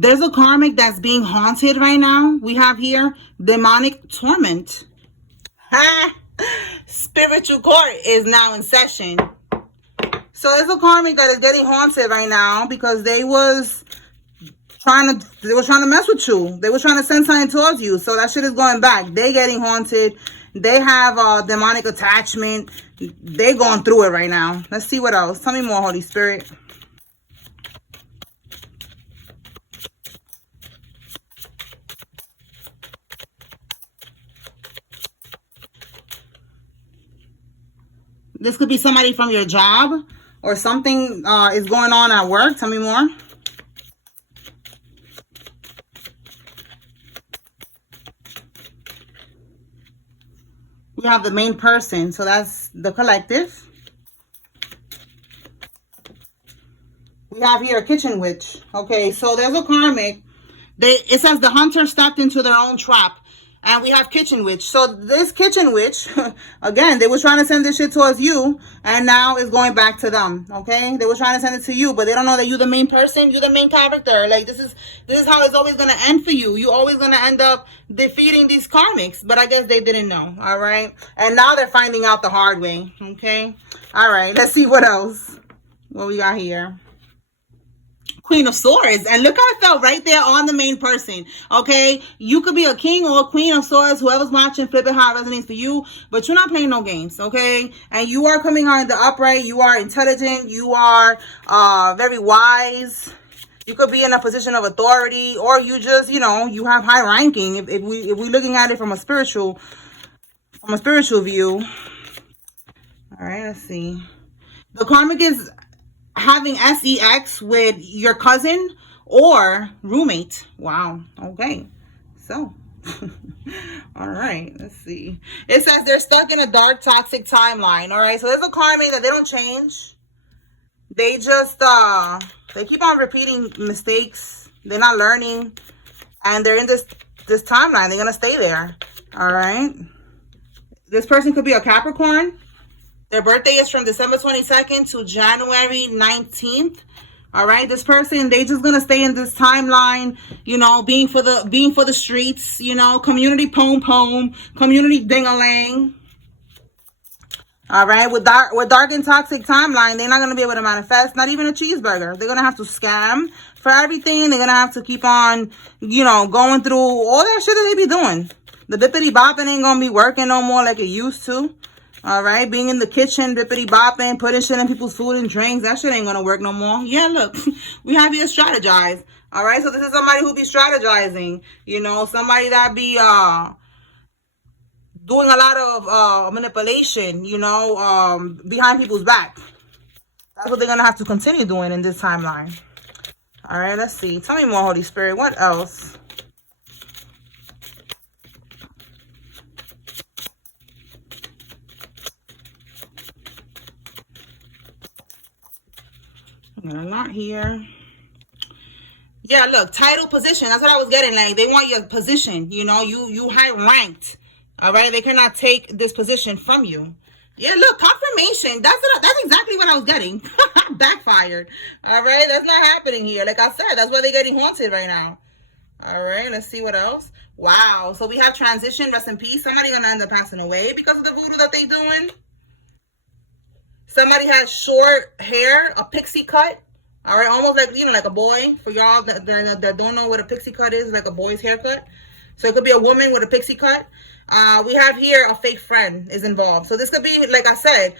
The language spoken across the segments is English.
There's a karmic that's being haunted right now. We have here demonic torment. Spiritual court is now in session. So there's a karmic that is getting haunted right now because they were trying to mess with you. They were trying to send something towards you. So that shit is going back. They getting haunted. They have a demonic attachment. They going through it right now. Let's see what else. Tell me more, Holy Spirit. This could be somebody from your job or something is going on at work. Tell me more. We have the main person. So that's the collective. We have here a kitchen witch. Okay, so there's a karmic. It says the hunter stepped into their own trap. And we have kitchen witch. So this kitchen witch, again, they were trying to send this shit towards you. And now it's going back to them. Okay? They were trying to send it to you. But they don't know that you're the main person. You're the main character. Like, this is how it's always going to end for you. You're always going to end up defeating these karmics. But I guess they didn't know. All right? And now they're finding out the hard way. Okay? All right. Let's see what else. What we got here. Queen of Swords. And look how it felt right there on the main person. Okay? You could be a king or a queen of swords. Whoever's watching, flip it how it resonates for you. But you're not playing no games. Okay? And you are coming out in the upright. You are intelligent. You are very wise. You could be in a position of authority. Or you just, you know, you have high ranking. If we're looking at it from a spiritual view. All right, let's see. The karmic is having sex with your cousin or roommate. Wow. Okay. So, all right. Let's see. It says they're stuck in a dark, toxic timeline. All right. So there's a karmic that they don't change. They just, they keep on repeating mistakes. They're not learning. And they're in this timeline. They're going to stay there. All right. This person could be a Capricorn. Their birthday is from December 22nd to January 19th. All right, this person, they just gonna stay in this timeline, you know, being for the streets, you know, community pom, community ding-a-lang. All right, with dark and toxic timeline, they're not gonna be able to manifest, not even a cheeseburger. They're gonna have to scam for everything. They're gonna have to keep on, you know, going through all that shit that they be doing. The bippity bopping ain't gonna be working no more like it used to. All right, being in the kitchen, bippity bopping, putting shit in people's food and drinks, that shit ain't gonna work no more. Yeah, look, we have here strategize. All right, so this is somebody who be strategizing, you know, somebody that be doing a lot of manipulation, you know, behind people's back. That's what they're gonna have to continue doing in this timeline. All right, let's see. Tell me more, Holy Spirit. What else? A lot here. Yeah, look, title, position. That's what I was getting. Like, they want your position. You know, you high ranked. All right, they cannot take this position from you. Yeah, look, confirmation. That's exactly what I was getting. Backfired. All right, that's not happening here. Like I said, that's why they're getting haunted right now. All right, let's see what else. Wow. So we have transition. Rest in peace. Somebody gonna end up passing away because of the voodoo that they doing. Somebody has short hair, a pixie cut. All right, almost like, you know, like a boy. For y'all that don't know what a pixie cut is, like a boy's haircut. So it could be a woman with a pixie cut. We have here a fake friend is involved. So this could be, like I said,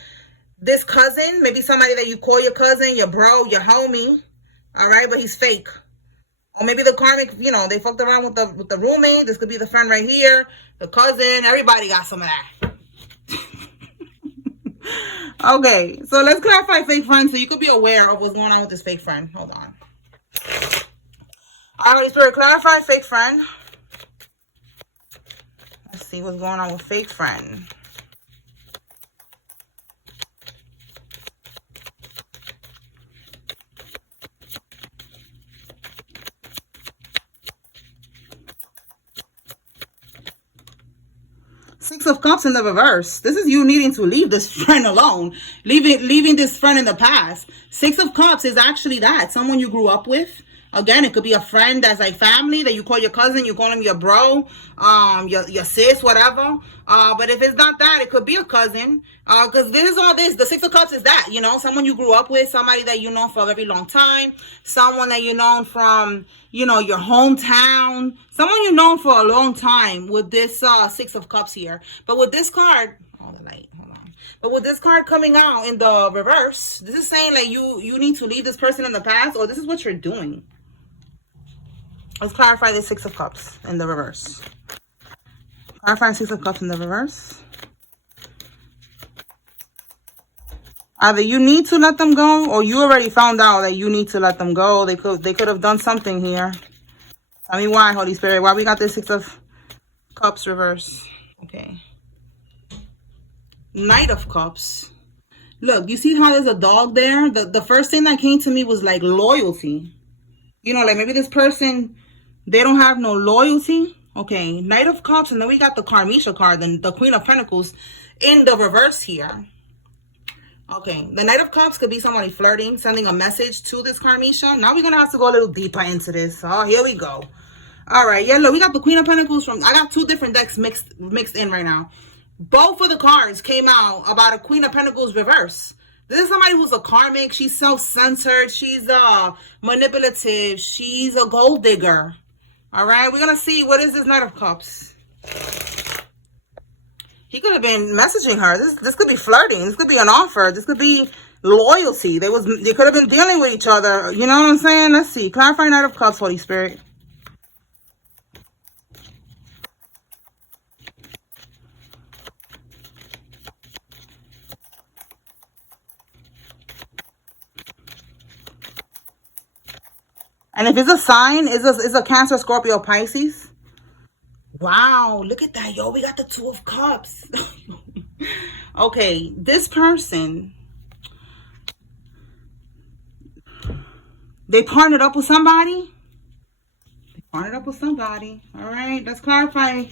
this cousin, maybe somebody that you call your cousin, your bro, your homie. All right, but he's fake. Or maybe the karmic, you know, they fucked around with the roommate. This could be the friend right here, the cousin. Everybody got some of that. Okay, so let's clarify fake friend so you could be aware of what's going on with this fake friend. Hold on. All right, Spirit, clarify fake friend. Let's see what's going on with fake friend. Six of Cups in the reverse. This is you needing to leave this friend alone. Leaving this friend in the past. Six of Cups is actually that. Someone you grew up with. Again, it could be a friend that's like family that you call your cousin, you call him your bro, your sis, whatever. But if it's not that, it could be a cousin. Because this is all this. The Six of Cups is that, you know, someone you grew up with, somebody that you know for a very long time, someone that you know from, you know, your hometown, someone you know for a long time with this Six of Cups here. But with this card, oh, the light, hold on. But with this card coming out in the reverse, this is saying like you need to leave this person in the past, or this is what you're doing. Let's clarify the Six of Cups in the reverse. Clarify Six of Cups in the reverse. Either you need to let them go, or you already found out that you need to let them go. They could have done something here. Tell me why, Holy Spirit. Why we got this Six of Cups reverse? Okay. Knight of Cups. Look, you see how there's a dog there? The first thing that came to me was like loyalty. You know, like maybe this person, they don't have no loyalty. Okay, Knight of Cups, and then we got the Karmisha card, the Queen of Pentacles in the reverse here. Okay, the Knight of Cups could be somebody flirting, sending a message to this Karmisha. Now we're going to have to go a little deeper into this. Oh, here we go. All right, yeah, look, we got the Queen of Pentacles from, I got two different decks mixed in right now. Both of the cards came out about a Queen of Pentacles reverse. This is somebody who's a karmic. She's self-centered. She's manipulative. She's a gold digger. All right, we're going to see what is this Knight of Cups. He could have been messaging her. This could be flirting. This could be an offer. This could be loyalty. They could have been dealing with each other. You know what I'm saying? Let's see. Clarify Knight of Cups, Holy Spirit. And if it's a sign, it's a Cancer, Scorpio, Pisces. Wow, look at that, yo. We got the Two of Cups. Okay, this person, they partnered up with somebody. All right, let's clarify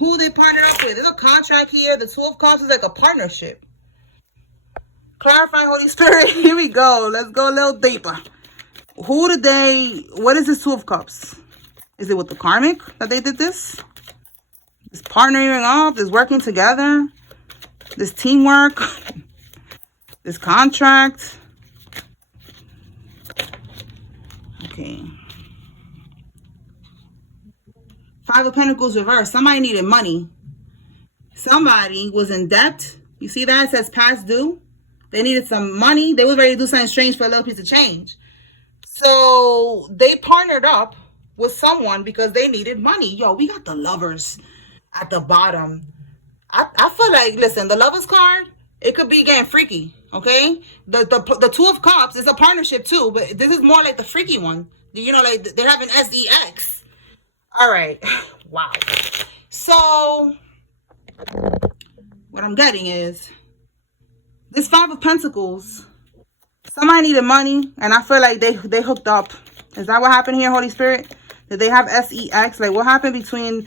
who they partnered up with. There's a contract here. The Two of Cups is like a partnership. Clarify, Holy Spirit. Here we go. Let's go a little deeper. What is this Two of Cups? Is it with the karmic that they did this? This partnering up, this working together, this teamwork, this contract. Okay. Five of Pentacles reverse. Somebody needed money. Somebody was in debt. You see that? It says past due. They needed some money. They were ready to do something strange for a little piece of change. So they partnered up with someone because they needed money. Yo, we got the Lovers at the bottom. I feel like, listen, the Lovers card, it could be getting freaky, okay? The Two of Cups is a partnership too, but this is more like the freaky one. You know, like they're having SEX. All right. Wow. So what I'm getting is this Five of Pentacles. Somebody needed money, and I feel like they hooked up. Is that what happened here, Holy Spirit? Did they have SEX? Like, what happened between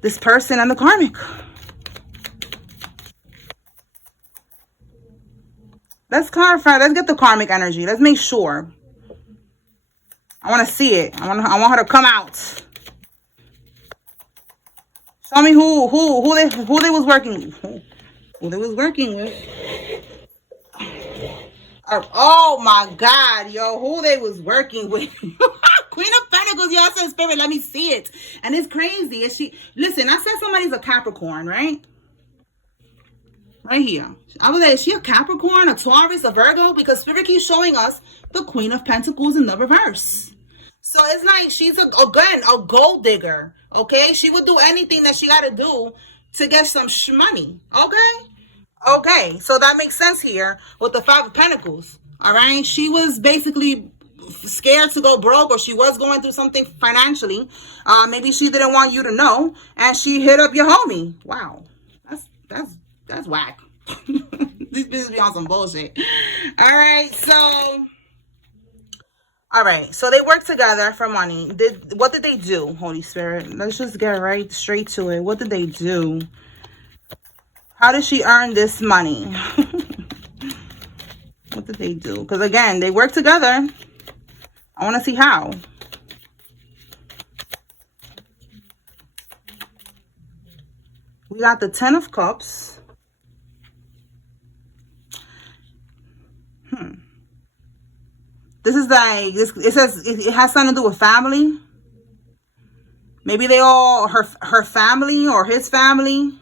this person and the karmic? Let's clarify. Let's get the karmic energy. Let's make sure. I want to see it. I want her to come out. Show me who they was working with. Oh my God, yo, who they was working with. Queen of Pentacles, y'all said Spirit, let me see it. And it's crazy. Listen, I said somebody's a Capricorn, right? Right here. I was like, is she a Capricorn, a Taurus, a Virgo? Because Spirit keeps showing us the Queen of Pentacles in the reverse. So it's like she's, again, a gold digger, okay? She would do anything that she got to do to get some money, okay? Okay, so that makes sense here with the Five of Pentacles, all right? She was basically scared to go broke, or she was going through something financially. Maybe she didn't want you to know, and she hit up your homie. Wow, that's whack. These bitches be on some bullshit. All right, so they work together for money. What did they do, Holy Spirit? Let's just get right straight to it. What did they do? How did she earn this money? What did they do? Because again, they work together. I want to see how. We got the Ten of Cups. This is like, this. It says it has something to do with family. Maybe they all, her family or his family.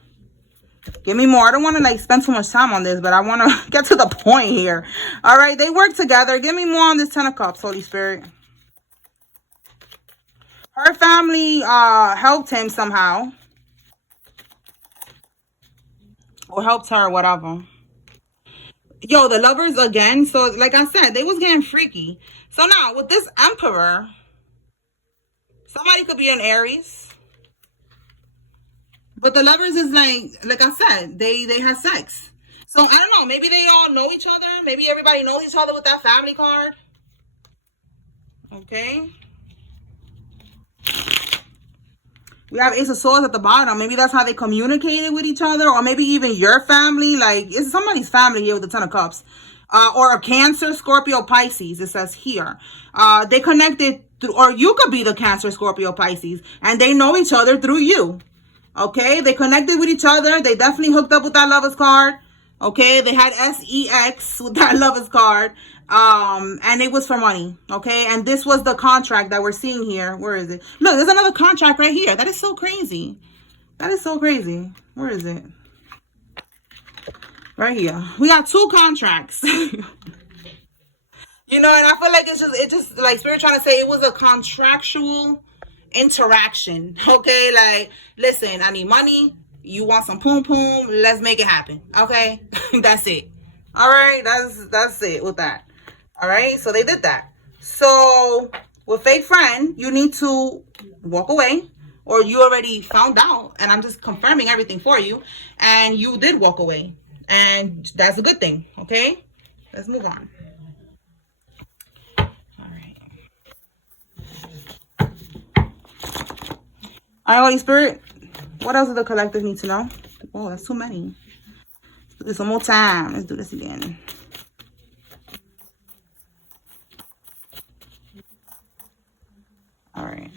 Give me more. I don't want to like spend too much time on this, but I want to get to the point here. All right, they work together. Give me more on this Ten of Cups, Holy Spirit. Her family helped him somehow. Or helped her, whatever. Yo, the Lovers again. So, like I said, they was getting freaky. So now, with this Emperor, somebody could be an Aries. But the Lovers is like I said, they have sex. So, I don't know. Maybe they all know each other. Maybe everybody knows each other with that family card. Okay. We have Ace of Swords at the bottom. Maybe that's how they communicated with each other. Or maybe even your family. Like, it's somebody's family here with the Ten of Cups. Or a Cancer, Scorpio, Pisces. It says here. They connected through, or you could be the Cancer, Scorpio, Pisces. And they know each other through you. Okay? They connected with each other. They definitely hooked up with that Lovers card. Okay? They had SEX with that Lovers card. And it was for money. Okay? And this was the contract that we're seeing here. Where is it? Look, there's another contract right here. That is so crazy. That is so crazy. Where is it? Right here. We got 2 contracts. You know, and I feel like it's just like Spirit trying to say it was a contractual interaction. Okay? Like, listen, I need money. You want some poom poom? Let's make it happen. Okay? That's it. All right? That's it with that. All right? So they did that. So with fake friend, you need to walk away, or you already found out, and I'm just confirming everything for you, and you did walk away, and that's a good thing. Okay? Let's move on. All right, Holy Spirit, what else does the collective need to know? Oh, that's too many. Let's do this one more time. Let's do this again. All right.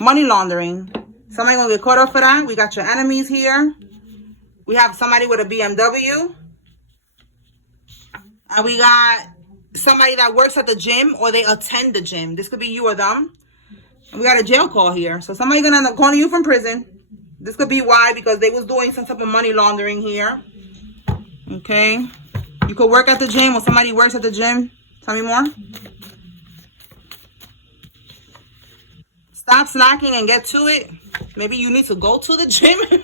Money laundering. Somebody gonna get caught up for that. We got your enemies here. We have somebody with a BMW. And we got somebody that works at the gym, or they attend the gym. This could be you or them. And we got a jail call here. So somebody's gonna end up calling you from prison. This could be why, because they was doing some type of money laundering here. Okay. You could work at the gym, or somebody works at the gym. Tell me more. Stop slacking and get to it. Maybe you need to go to the gym. We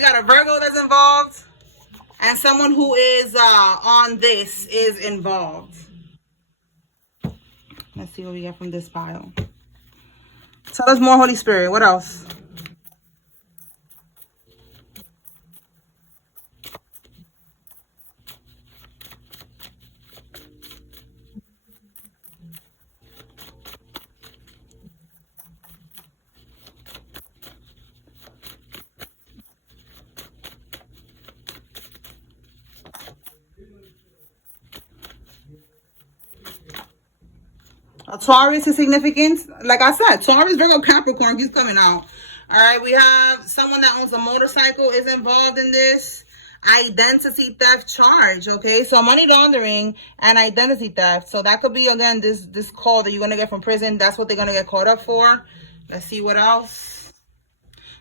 got a Virgo that's involved. And someone who is on this is involved. Let's see what we get from this pile. Tell us more, Holy Spirit. What else? Taurus is significant. Like I said, Taurus, Virgo, Capricorn keeps coming out. All right, we have someone that owns a motorcycle is involved in this. Identity theft charge. Okay, so money laundering and identity theft. So that could be, again, this call that you're going to get from prison. That's what they're going to get caught up for. Let's see what else.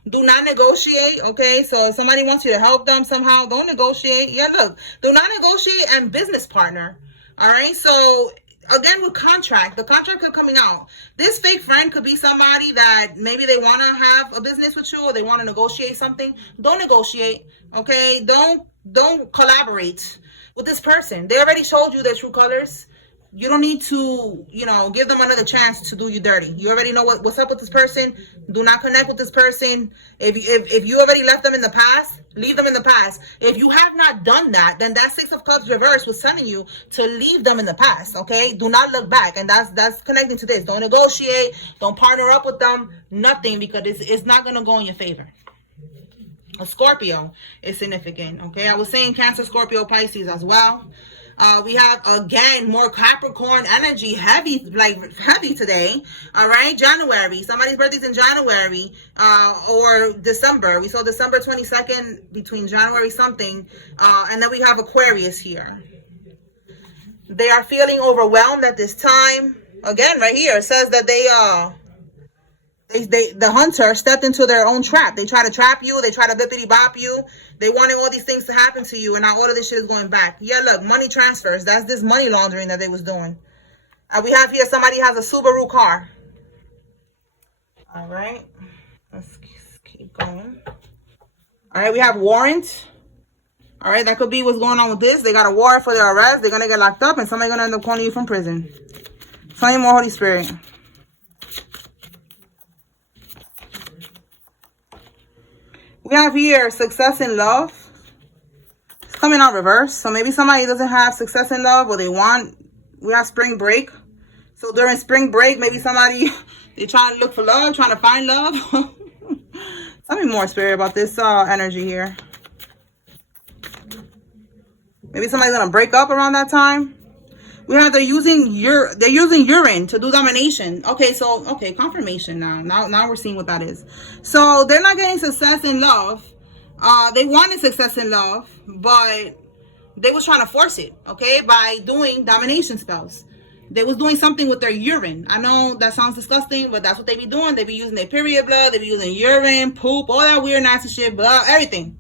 Do not negotiate. Okay, so if somebody wants you to help them somehow, don't negotiate. Yeah, look, do not negotiate and business partner. All right, so again, with contract, the contract could coming out. This fake friend could be somebody that maybe they want to have a business with you, or they want to negotiate something. Don't negotiate, okay? Don't collaborate with this person. They already showed you their true colors. You don't need to, give them another chance to do you dirty. You already know what's up with this person. Do not connect with this person. If you already left them in the past, leave them in the past. If you have not done that, then that Six of Cups reverse was telling you to leave them in the past, okay? Do not look back. And that's connecting to this. Don't negotiate. Don't partner up with them. Nothing, because it's not going to go in your favor. A Scorpio is significant, okay? I was saying Cancer, Scorpio, Pisces as well. We have, again, more Capricorn energy, heavy, like heavy today. All right, January. Somebody's birthday's in January or December. We saw December 22nd between January something. And then we have Aquarius here. They are feeling overwhelmed at this time. Again, right here, it says that the hunter stepped into their own trap. They try to trap you. They try to bippity bop you. They wanted all these things to happen to you, and now all of this shit is going back. Yeah, look, money transfers. That's this money laundering that they was doing. We have here somebody has a Subaru car. All right, let's keep going. All right, we have warrants. All right, that could be what's going on with this. They got a warrant for their arrest. They're gonna get locked up, and somebody's gonna end up calling you from prison. Tell me more, Holy Spirit. We have here success in love. It's coming out reverse. So maybe somebody doesn't have success in love, or they want. We have spring break. So during spring break, maybe somebody, they're trying to look for love, trying to find love. Tell me more, Spirit, about this energy here. Maybe somebody's gonna break up around that time. We have they're using urine to do domination. Okay, so confirmation now. Now we're seeing what that is. So they're not getting success in love. They wanted success in love, but they was trying to force it, okay, by doing domination spells. They was doing something with their urine. I know that sounds disgusting, but that's what they be doing. They be using their period blood, they be using urine, poop, all that weird nasty shit, blood, everything.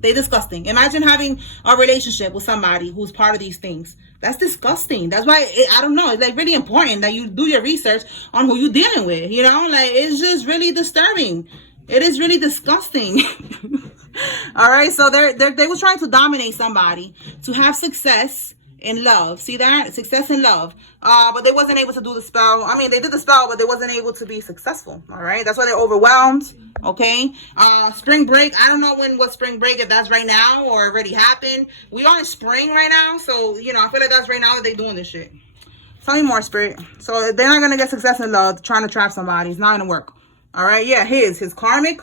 They disgusting. Imagine having a relationship with somebody who's part of these things. That's disgusting. That's why, I don't know, it's like really important that you do your research on who you're dealing with, you know? Like, it's just really disturbing. It is really disgusting. All right, so they was trying to dominate somebody to have success in love. See that? Success in love. But they wasn't able to do the spell. I mean, they did the spell, but they wasn't able to be successful. All right, that's why they're overwhelmed. Okay. Spring break. I don't know what spring break, if that's right now or already happened. We are in spring right now, so you know, I feel like that's right now that they're doing this shit. Tell me more, Spirit. So they're not gonna get success in love, trying to trap somebody. It's not gonna work. All right. Yeah, his karmic.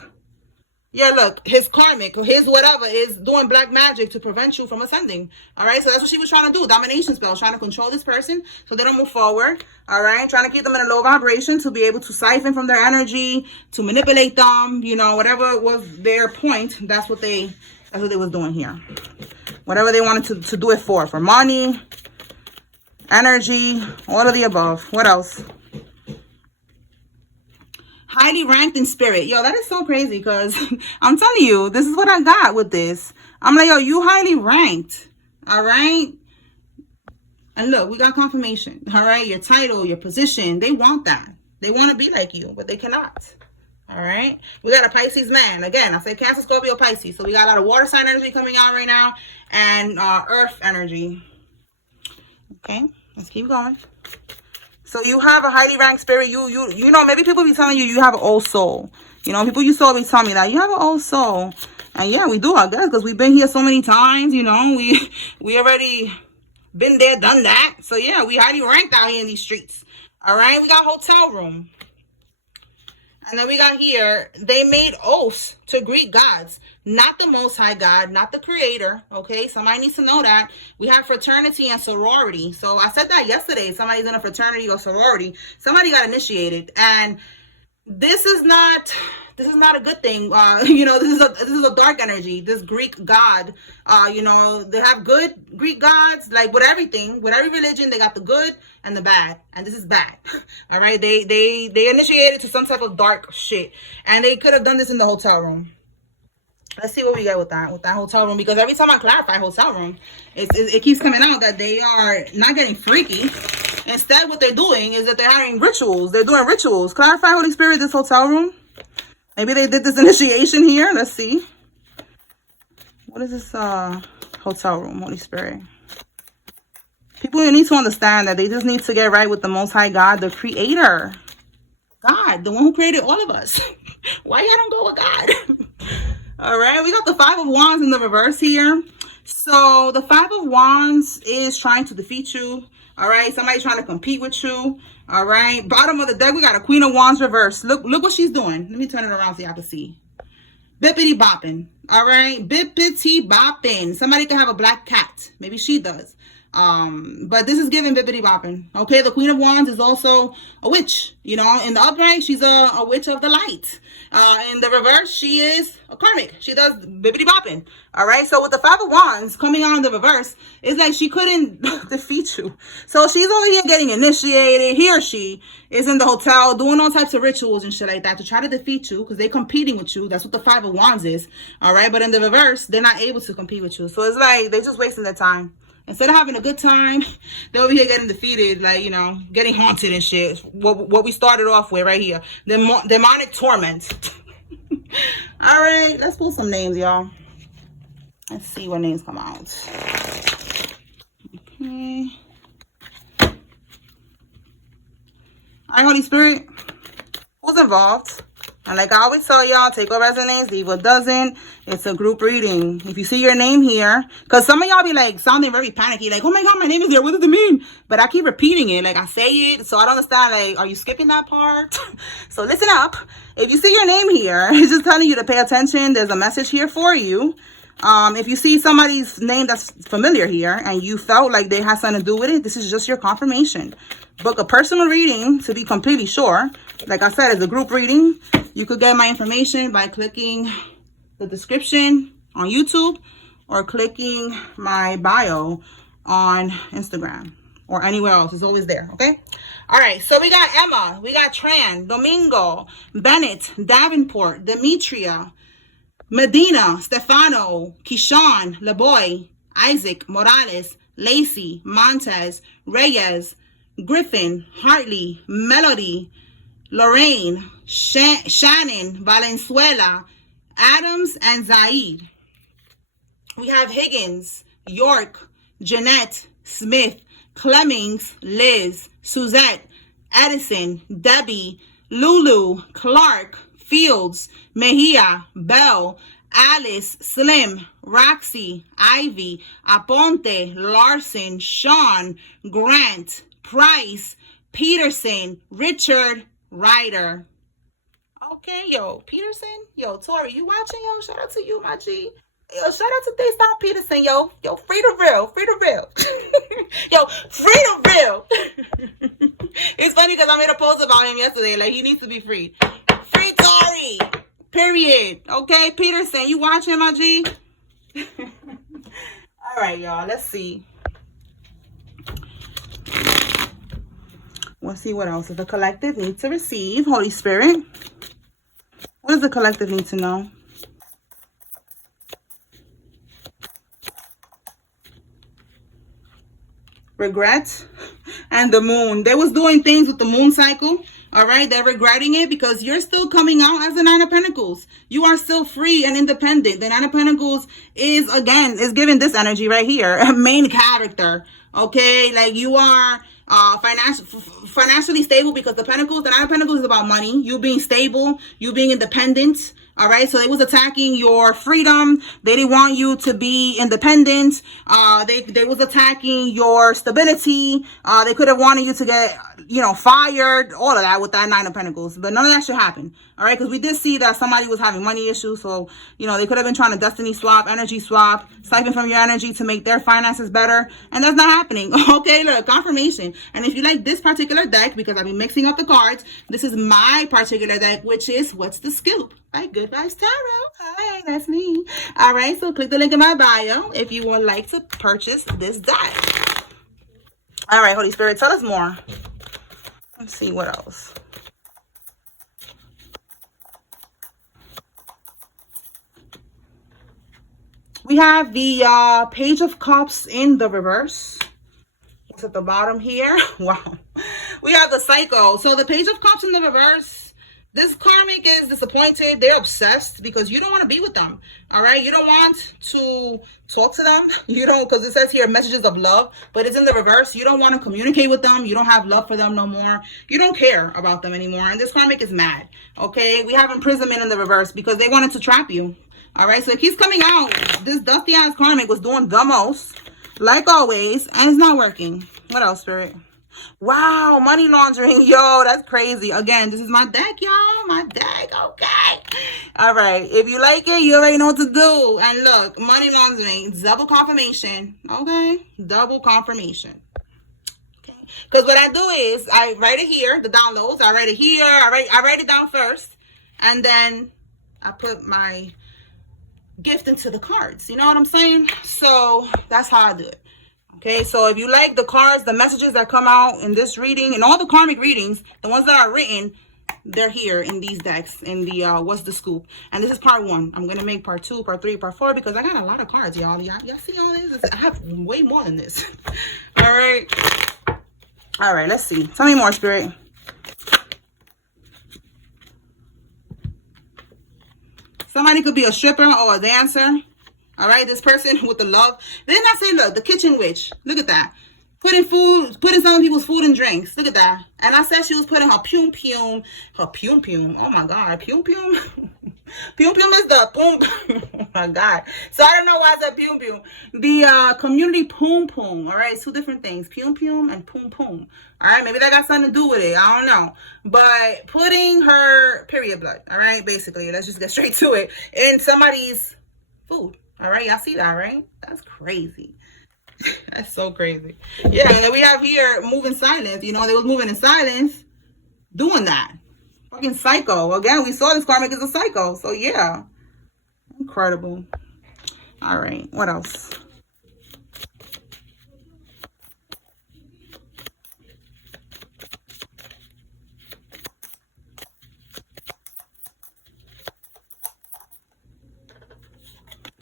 Yeah, look, his karmic, or his whatever, is doing black magic to prevent you from ascending. All right, so that's what she was trying to do. Domination spell, trying to control this person so they don't move forward. All right, trying to keep them in a low vibration to be able to siphon from their energy, to manipulate them, you know, whatever was their point, that's what they was doing here. Whatever they wanted to do it for money, energy, all of the above. What else? Highly ranked in spirit. Yo, that is so crazy, because I'm telling you, this is what I got with this. I'm like, yo, you highly ranked. All right. And look, we got confirmation. All right. Your title, your position. They want that. They want to be like you, but they cannot. All right. We got a Pisces man. Again, I said Cancer, Scorpio, Pisces. So we got a lot of water sign energy coming out right now, and earth energy. Okay. Let's keep going. So you have a highly ranked spirit. You know, maybe people be telling you have an old soul. You know, people used to always tell me that you have an old soul. And yeah, we do, I guess, because we've been here so many times. You know, we already been there, done that. So yeah, we highly ranked out here in these streets. All right, we got hotel room. And then we got here, they made oaths to Greek gods, not the Most High God, not the Creator, okay? Somebody needs to know that. We have fraternity and sorority. So I said that yesterday. Somebody's in a fraternity or sorority. Somebody got initiated. And this is not a good thing. You know, this is a dark energy. This Greek god, you know, they have good Greek gods, like with everything, with every religion, they got the good and the bad, and this is bad. All right, they initiated to some type of dark shit, and they could have done this in the hotel room. Let's see what we get with that hotel room, because every time I clarify hotel room, it keeps coming out that they are not getting freaky. Instead, what they're doing is that they're having rituals. They're doing rituals. Clarify, Holy Spirit, this hotel room. Maybe they did this initiation here. Let's see. What is this hotel room, Holy Spirit? People need to understand that they just need to get right with the Most High God, the Creator. God, the one who created all of us. Why y'all don't go with God? All right, we got the Five of Wands in the reverse here. So the Five of Wands is trying to defeat you. All right, somebody trying to compete with you. All right, bottom of the deck, we got a Queen of Wands reverse. Look what she's doing. Let me turn it around so y'all can see. Bippity bopping. All right, bippity bopping. Somebody could have a black cat. Maybe she does. But this is giving bippity bopping. Okay, the Queen of Wands is also a witch. You know, in the upright, she's a witch of the light. In the reverse, she is a karmic. She does bippity bopping. All right, so with the Five of Wands coming out in the reverse, it's like she couldn't defeat you. So she's over here getting initiated. He or she is in the hotel doing all types of rituals and shit like that to try to defeat you because they're competing with you. That's what the Five of Wands is. All right, but in the reverse, they're not able to compete with you. So it's like they're just wasting their time. Instead of having a good time, they're over here getting defeated, like, you know, getting haunted and shit. What we started off with right here. Demonic torment. All right, let's pull some names, y'all. Let's see what names come out. Okay. All right, Holy Spirit. Who's involved? And like I always tell y'all, take what resonates, leave what doesn't. It's a group reading. If you see your name here, because some of y'all be like sounding very panicky, like, oh my God, my name is here. What does it mean? But I keep repeating it. Like I say it, so I don't understand. Like, are you skipping that part? So listen up. If you see your name here, it's just telling you to pay attention. There's a message here for you. If you see somebody's name that's familiar here and you felt like they had something to do with it, this is just your confirmation. Book a personal reading to be completely sure. Like I said, it's a group reading. You could get my information by clicking the description on YouTube or clicking my bio on Instagram or anywhere else. It's always there, okay? All right, so we got Emma, we got Tran, Domingo, Bennett, Davenport, Demetria, Medina, Stefano, Kishon, Leboy, Isaac, Morales, Lacey, Montez, Reyes, Griffin, Hartley, Melody, Lorraine, Shannon, Valenzuela, Adams, and Zaid. We have Higgins, York, Jeanette, Smith, Clemmings, Liz, Suzette, Edison, Debbie, Lulu, Clark, Fields, Mejia, Bell, Alice, Slim, Roxy, Ivy, Aponte, Larson, Sean, Grant, Price, Peterson, Richard, Ryder. Okay, yo, Peterson, yo, Tori, you watching, yo? Shout out to you, my G. Yo, shout out to Daystar Peterson, yo. Yo, free the real, free the real. Yo, free the real. It's funny because I made a post about him yesterday. Like, he needs to be free. Free Tori. Period. Okay, Peterson, you watching, my G? All right, y'all, let's see. Let's see what else does the collective need to receive. Holy Spirit, what does the collective need to know? Regret and the moon. They was doing things with the moon cycle. All right, they're regretting it because you're still coming out as the Nine of Pentacles. You are still free and independent. The Nine of Pentacles is, again, is giving this energy right here, a main character. Okay, like you are financially stable because the Nine of Pentacles is about money. You being stable, you being independent. All right, so they was attacking your freedom. They didn't want you to be independent. They was attacking your stability. They could have wanted you to get, you know, fired, all of that with that Nine of Pentacles. But none of that should happen. All right, because we did see that somebody was having money issues. So, you know, they could have been trying to destiny swap, energy swap, siphon from your energy to make their finances better. And that's not happening. Okay, look, confirmation. And if you like this particular deck, because I've been mixing up the cards, this is my particular deck, which is What's the Scoop by Good Vibes Tarot. Hi, that's me. All right, so click the link in my bio if you would like to purchase this deck. All right, Holy Spirit, tell us more. Let's see what else. We have the Page of Cups in the reverse. It's at the bottom here. Wow. We have the Psycho. So the Page of Cups in the reverse, this karmic is disappointed. They're obsessed because you don't want to be with them. All right. You don't want to talk to them. You don't, because it says here messages of love, but it's in the reverse. You don't want to communicate with them. You don't have love for them no more. You don't care about them anymore. And this karmic is mad. Okay. We have imprisonment in the reverse because they wanted to trap you. All right. So it keeps coming out. This dusty ass karmic was doing the most, like always, and it's not working. What else, Spirit? Wow, money laundering. Yo, that's crazy. Again, this is my deck, y'all. My deck, okay. All right. If you like it, you already know what to do. And look, money laundering, double confirmation. Okay? Double confirmation. Okay. Because what I do is I write it here, the downloads. I write it here. I write it down first. And then I put my gift into the cards. You know what I'm saying? So that's how I do it. Okay, so if you like the cards, the messages that come out in this reading, and all the karmic readings, the ones that are written, they're here in these decks, in the What's the Scoop. And this is part 1. I'm going to make part 2, part 3, part 4, because I got a lot of cards, y'all. Y'all see all this? I have way more than this. All right. All right, let's see. Tell me more, Spirit. Somebody could be a stripper or a dancer. All right, this person with the love. Then I say, look, the kitchen witch. Look at that. Putting some people's food and drinks. Look at that. And I said she was putting her pum pum. Her pum pum. Oh my God. Pum pum. Pum pum is the pum. Oh my God. So I don't know why I said pum pum. The community pum pum. All right, 2 different things. Pum pum and pum pum. All right, maybe that got something to do with it. I don't know. But putting her period blood. All right, basically. Let's just get straight to it. In somebody's food. All right, y'all see that, right? That's crazy. That's so crazy. Yeah, and then we have here moving silence. You know, they was moving in silence, doing that. Fucking psycho. Again, we saw this karmic is a psycho. So yeah, incredible. All right, what else?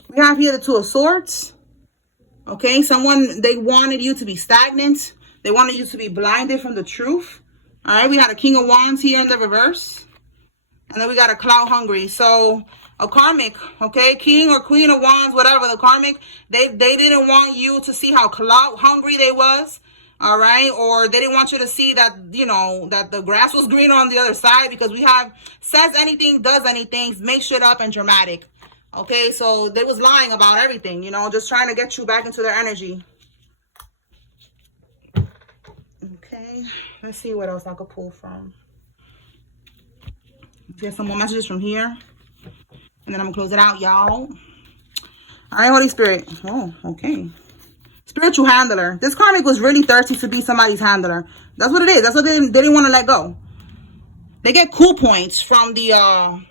We have here the 2 of Swords. Okay, they wanted you to be stagnant. They wanted you to be blinded from the truth. All right, we got a King of Wands here in the reverse. And then we got a Cloud Hungry. So, a karmic, okay, King or Queen of Wands, whatever, the karmic, they didn't want you to see how cloud hungry they was. All right, or they didn't want you to see that, you know, that the grass was greener on the other side, because we have says anything, does anything, make shit up and dramatic. Okay, so they was lying about everything, you know, just trying to get you back into their energy. Okay, let's see what else I could pull from. Get some more messages from here. And then I'm going to close it out, y'all. All right, Holy Spirit. Oh, okay. Spiritual handler. This karmic was really thirsty to be somebody's handler. That's what it is. That's what they didn't want to let go. They get cool points from the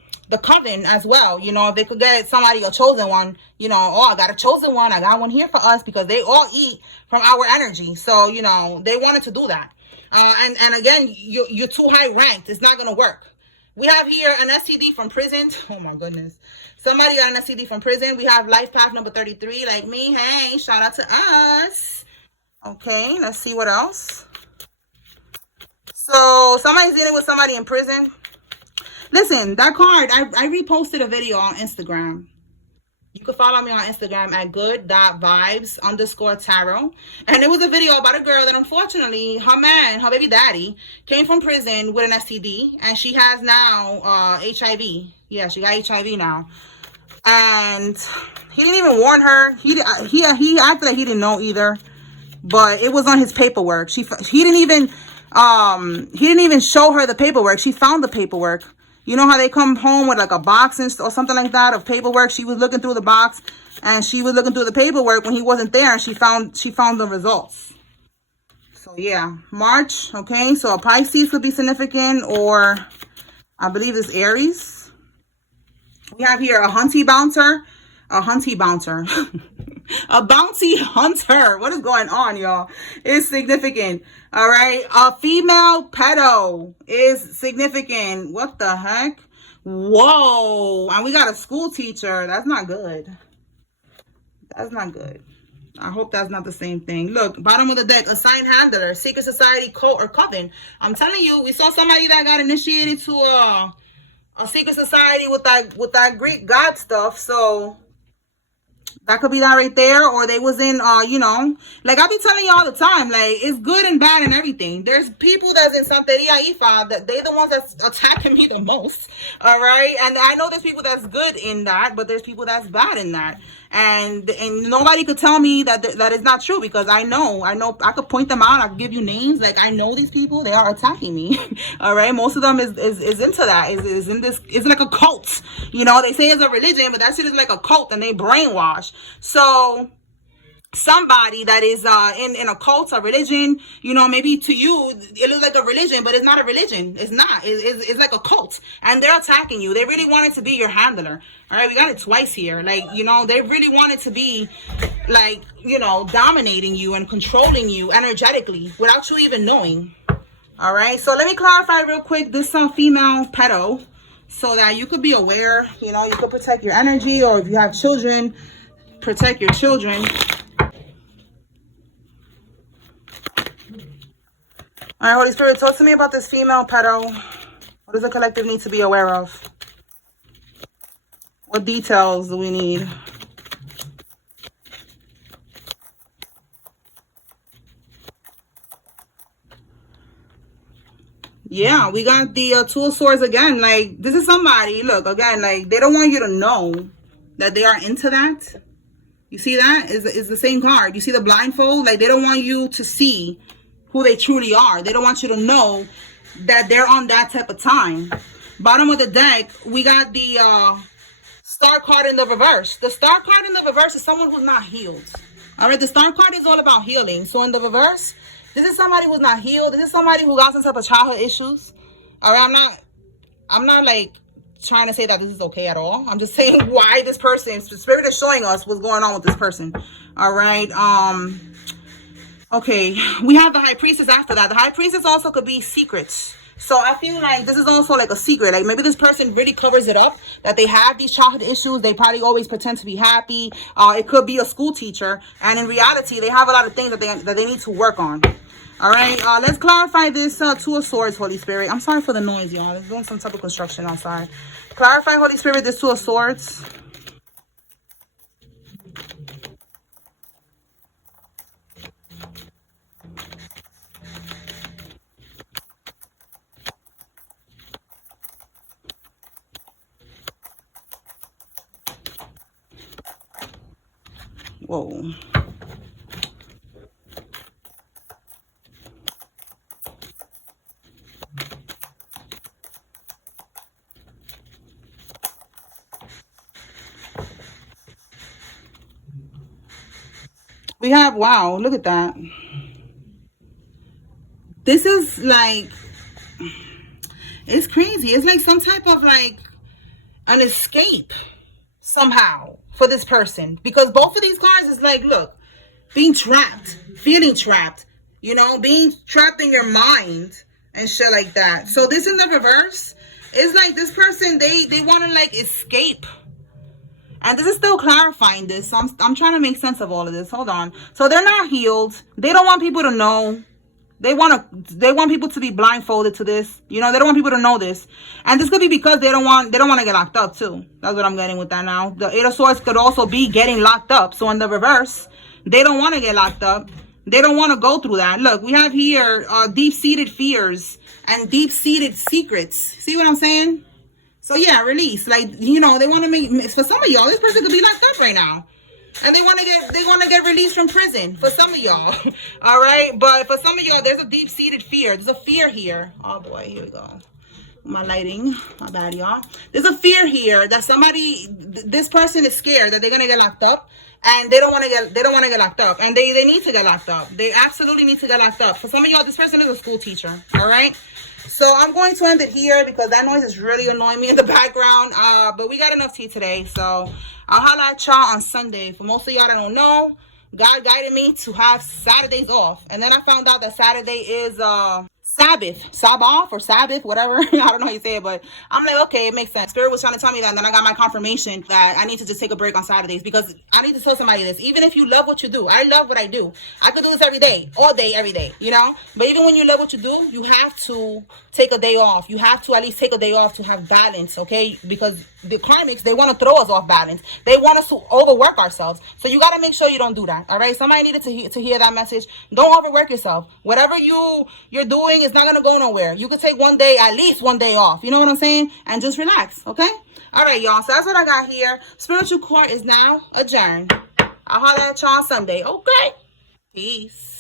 coven as well. You know, if they could get somebody a chosen one, you know, oh, I got a chosen one, I got one here for us, because they all eat from our energy. So, you know, they wanted to do that. And again, you're too high ranked. It's not gonna work. We have here an STD from prison. Oh my goodness. Somebody got an STD from prison. We have life path number 33, like me. Hey, shout out to us. Okay, let's see what else. So somebody's dealing with somebody in prison. Listen, that card, I reposted a video on Instagram. You can follow me on Instagram at good.vibes_tarot. And it was a video about a girl that unfortunately, her baby daddy, came from prison with an STD. And she has now HIV. Yeah, she got HIV now. And he didn't even warn her. He acted like he didn't know either. But it was on his paperwork. He didn't even show her the paperwork. She found the paperwork. You know how they come home with like a box or something like that of paperwork? She was looking through the box, and she was looking through the paperwork when he wasn't there, and she found the results. So yeah, March, okay? So a Pisces could be significant, or I believe it's Aries. We have here a hunty bouncer. A hunty bouncer. A bounty hunter. What is going on, y'all? It's significant. All right. A female pedo is significant. What the heck? Whoa. And we got a school teacher. That's not good. That's not good. I hope that's not the same thing. Look, bottom of the deck, assigned handler, secret society, cult, or coven. I'm telling you, we saw somebody that got initiated to a secret society with that Greek god stuff. So that could be that right there. Or they was in, you know, like I be telling you all the time, like, it's good and bad and everything. There's people that's in Santeria Ifa, that they the ones that's attacking me the most. All right. And I know there's people that's good in that, but there's people that's bad in that. and nobody could tell me that that is not true, because I know I could point them out. I could give you names. Like, I know these people, they are attacking me. All right, most of them is into that, is in this, is like a cult. You know, they say it's a religion, but that shit is like a cult, and they brainwash. So somebody that is in a cult, a religion, you know, maybe to you it looks like a religion, but it's not a religion. It's not. It's like a cult, and they're attacking you. They really wanted to be your handler. All right, we got it twice here. Like, you know, they really wanted to be, like, you know, dominating you and controlling you energetically without you even knowing. All right, so let me clarify real quick this female pedo, so that you could be aware. You know, you could protect your energy, or if you have children, protect your children. All right, Holy Spirit, talk to me about this female pedo. What does the collective need to be aware of? What details do we need? Yeah, we got the Two of Swords again. Like, this is somebody, look, again, like, they don't want you to know that they are into that. You see that? It's the same card. You see the blindfold? Like, they don't want you to see who they truly are. They don't want you to know that they're on that type of time. Bottom of the deck, we got the Star card in the reverse. The Star card in the reverse is someone who's not healed. All right, the Star card is all about healing. So in the reverse, this is somebody who's not healed. This is somebody who got some type of childhood issues. All right, I'm not like trying to say that this is okay at all. I'm just saying why this person, Spirit is showing us what's going on with this person. All right, okay, we have the High Priestess after that. The High Priestess also could be secrets. So I feel like this is also like a secret. Like, maybe this person really covers it up, that they have these childhood issues. They probably always pretend to be happy. It could be a school teacher, and in reality, they have a lot of things that they need to work on. All right, let's clarify this Two of Swords, Holy Spirit. I'm sorry for the noise, y'all. There's doing some type of construction outside. Clarify, Holy Spirit, this Two of Swords. Whoa. We have, wow, look at that. This is like, it's crazy. It's like some type of like an escape somehow for this person, because both of these cards is like, look, being trapped, feeling trapped, you know, being trapped in your mind and shit like that. So this in the reverse is like this person, they want to like escape. And this is still clarifying this. So I'm trying to make sense of all of this. Hold on. So they're not healed. They don't want people to know. They want people to be blindfolded to this. You know, they don't want people to know this. And this could be because they don't want to get locked up too. That's what I'm getting with that now. The Eight of Swords could also be getting locked up. So in the reverse, they don't want to get locked up. They don't want to go through that. Look, we have here deep-seated fears and deep-seated secrets. See what I'm saying? So yeah, release. Like, you know, they want to make, for some of y'all, this person could be locked up right now. And they want to get released from prison for some of y'all. All right. But for some of y'all, there's a deep-seated fear. There's a fear here. Oh boy, here we go. My lighting, my bad, y'all. There's a fear here that this person is scared that they're going to get locked up. And they don't want to get locked up. And they need to get locked up. They absolutely need to get locked up. For some of y'all, this person is a school teacher. All right. So I'm going to end it here because that noise is really annoying me in the background. But we got enough tea today. So I'll holla at y'all on Sunday. For most of y'all that don't know, God guided me to have Saturdays off. And then I found out that Saturday is Sabbath, whatever. I don't know how you say it, but I'm like, okay, it makes sense. Spirit was trying to tell me that, and then I got my confirmation that I need to just take a break on Saturdays, because I need to tell somebody this. Even if you love what you do, I love what I do. I could do this every day, all day, every day, you know? But even when you love what you do, you have to take a day off. You have to at least take a day off to have balance, okay? Because the karmics, they want to throw us off balance. They want us to overwork ourselves. So you got to make sure you don't do that, all right? Somebody needed to hear that message. Don't overwork yourself. Whatever you're doing thing is not going to go nowhere. You could take one day, at least one day off. You know what I'm saying? And just relax, okay? All right, y'all. So that's what I got here. Spiritual court is now adjourned. I'll holler at y'all someday, okay? Peace.